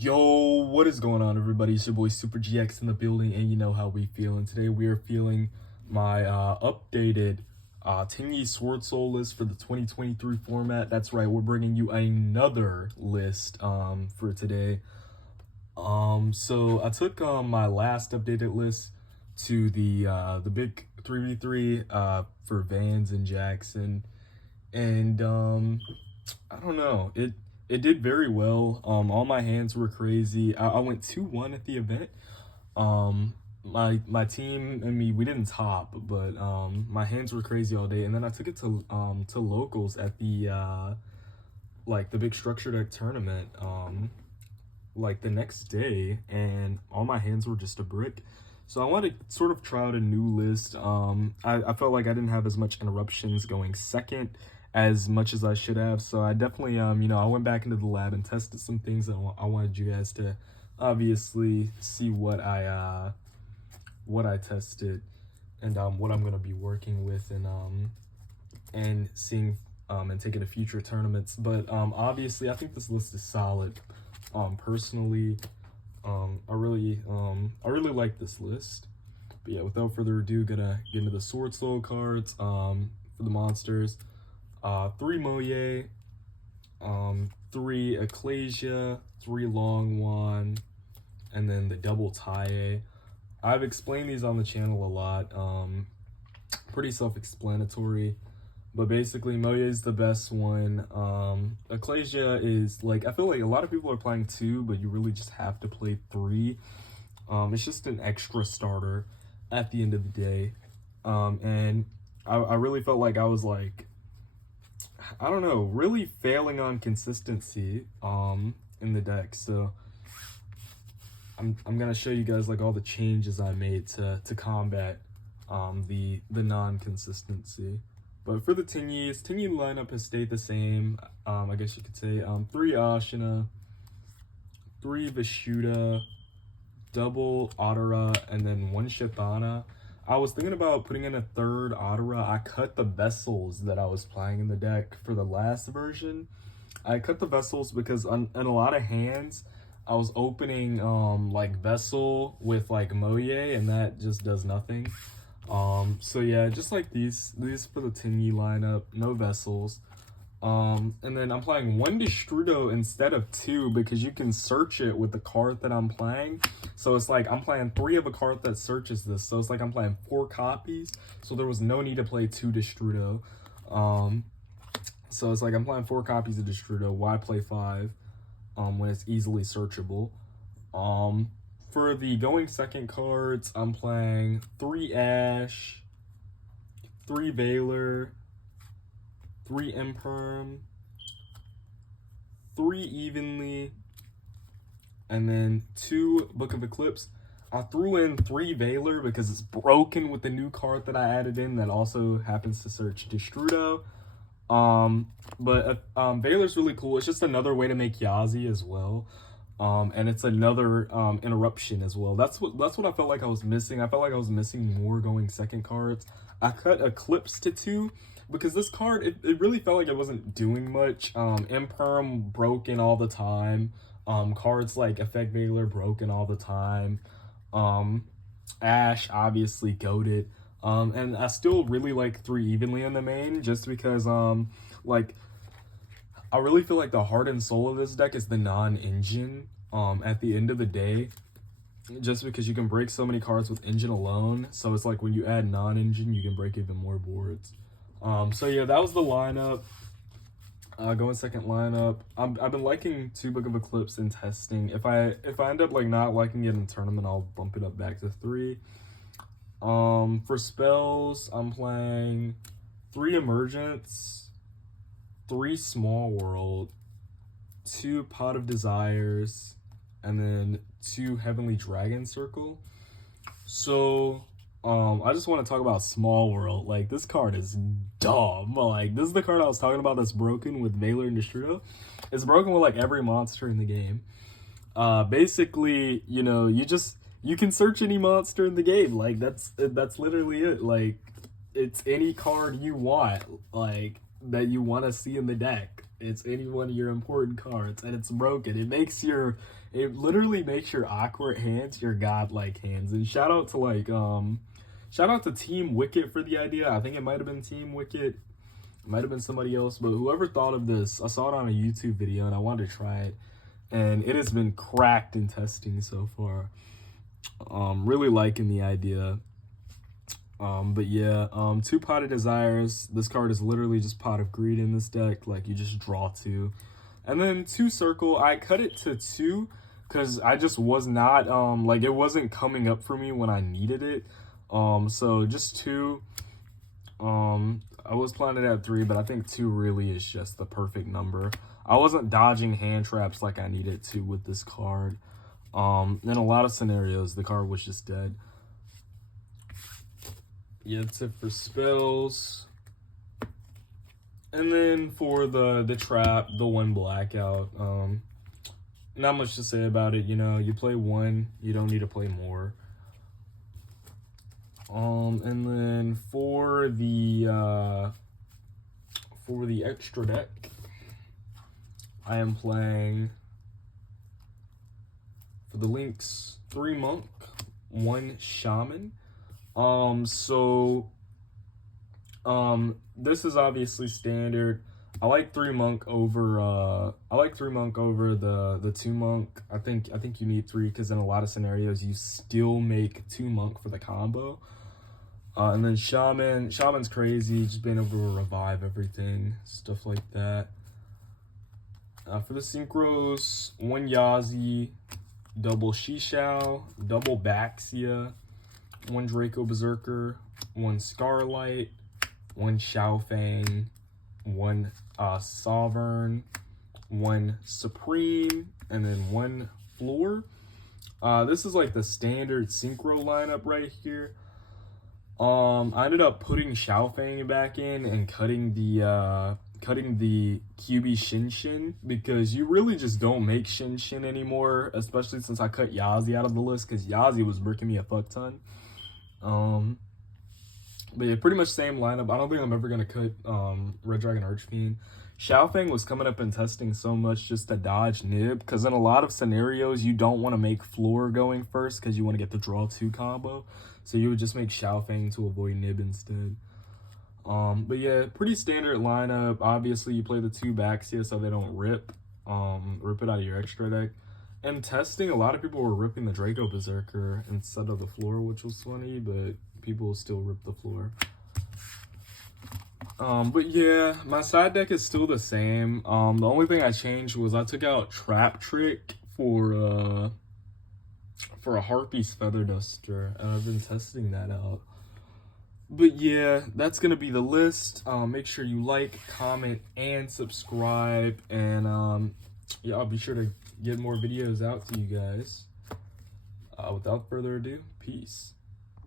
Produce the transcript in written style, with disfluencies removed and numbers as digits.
Yo, what is going on, everybody? It's your boy Super GX in the building, and you know how we feel. And today we are feeling my updated tenyi Swordsoul list for the 2023 format. That's right, we're bringing you another list for today. So I took my last updated list to the big 3v3 for Vans and Jackson, and I don't know, it did very well. All my hands were crazy. I went 2-1 at the event. My team and me, we didn't top, but my hands were crazy all day. And then I took it to locals at the like the big structure deck tournament like the next day, and all my hands were just a brick. So I wanted to sort of try out a new list. I felt like I didn't have as much interruptions going second as much as I should have. So I definitely, you know, I went back into the lab and tested some things. I wanted you guys to obviously see what I tested, and what I'm gonna be working with, and seeing and taking to future tournaments. But obviously I think this list is solid. Personally, I really like this list. But yeah, without further ado, gonna get into the Swordsoul cards for the monsters. 3 Moye, 3 Ecclesia, 3 Longwan, and then the double Taye. I've explained these on the channel a lot. Pretty self-explanatory, but basically Moye is the best one. Ecclesia is, like, I feel like a lot of people are playing 2, but you really just have to play 3. It's just an extra starter at the end of the day. And I really felt like I was, like, I don't know, really failing on consistency in the deck. So I'm gonna show you guys like all the changes I made to combat the non-consistency. But for the tenyi lineup has stayed the same. I guess you could say 3 Ashina, 3 Vishuddha, double Adara, and then 1 Shatana. I was thinking about putting in a 3rd Adara. I cut the vessels that I was playing in the deck for the last version. I cut the vessels because in a lot of hands, I was opening like Vessel with like Moye, and that just does nothing. So yeah, just like these for the tenyi lineup, no vessels. And then I'm playing 1 Destrudo instead of 2 because you can search it with the card that I'm playing. So it's like I'm playing 3 of a card that searches this. So it's like I'm playing 4 copies. So there was no need to play 2 Destrudo. So it's like I'm playing 4 copies of Destrudo. Why play 5 when it's easily searchable? For the going second cards, I'm playing 3 Ash, 3 Valor, 3 Imperm, 3 Evenly, and then 2 Book of Eclipse. I threw in 3 Valor because it's broken with the new card that I added in that also happens to search Destrudo. But Valor's really cool. It's just another way to make Yazi as well. And it's another interruption as well. That's what I felt like I was missing. I felt like I was missing more going second cards. I cut Eclipse to 2 because this card, it really felt like it wasn't doing much. Imperm broken all the time. Cards like Effect Valor broken all the time. Ash obviously goated. And I still really like 3 Evenly in the main just because like I really feel like the heart and soul of this deck is the non-engine at the end of the day, just because you can break so many cards with engine alone. So it's like when you add non-engine, you can break even more boards. So yeah, that was the lineup. Going second lineup. I've been liking 2 Book of Eclipse in testing. If I end up like not liking it in tournament, I'll bump it up back to 3. For spells, I'm playing 3 Emergence, 3 Small World, 2 Pot of Desires, and then 2 Heavenly Dragon Circle. So I just want to talk about Small World. Like, this card is dumb. Like, this is the card I was talking about that's broken with Valor and Destrudo. It's broken with like every monster in the game. Basically, you know, you can search any monster in the game. Like, that's literally it. Like, it's any card you want, like, that you want to see in the deck. It's any one of your important cards, and it's broken. It literally makes your awkward hands your godlike hands. And shout out to Team Wicket for the idea. I think it might have been Team Wicket, it might have been somebody else, but whoever thought of this, I saw it on a YouTube video and I wanted to try it, and it has been cracked in testing so far. Really liking the idea. But yeah, two Pot of Desires. This card is literally just Pot of Greed in this deck. Like, you just draw two. And then two Circle. I cut it to two because I just was not, like, it wasn't coming up for me when I needed it. So just two. I was planning to have three, but I think two really is just the perfect number. I wasn't dodging hand traps like I needed to with this card. In a lot of scenarios, the card was just dead. Yeah, that's it for spells. And then for the trap, the one blackout. Not much to say about it. You know, you play one, you don't need to play more. And then for the extra deck, I am playing for the Lynx 3 Monk, 1 Shaman. This is obviously standard. I like 3 Monk over the 2 Monk. I think you need 3 because in a lot of scenarios you still make 2 Monk for the combo. And then Shaman's crazy, just being able to revive everything, stuff like that. For the synchros, 1 Yazi, double Shishao, double Baxia, 1 Draco Berserker, 1 Scarlight, 1 Xiaofang, 1 Sovereign, 1 Supreme, and then 1 Floor. This is like the standard synchro lineup right here. I ended up putting Xiaofang back in and cutting the QB Shinshin because you really just don't make Shinshin anymore, especially since I cut Yazi out of the list because Yazi was bricking me a fuck ton. But yeah, pretty much same lineup. I don't think I'm ever gonna cut Red Dragon Archfiend. Xiaofang was coming up and testing so much just to dodge Nib, because in a lot of scenarios you don't want to make Floor going first because you want to get the draw 2 combo. So you would just make Xiaofang to avoid Nib instead. But yeah, pretty standard lineup. Obviously you play the 2 Baxia so they don't rip it out of your extra deck. And testing, a lot of people were ripping the Draco Berserker instead of the Floor, which was funny, but people still rip the Floor. But yeah, my side deck is still the same. The only thing I changed was I took out Trap Trick for a Harpy's Feather Duster, and I've been testing that out. But yeah, that's gonna be the list. Make sure you like, comment, and subscribe, and yeah, I'll be sure to get more videos out to you guys. Without further ado, peace.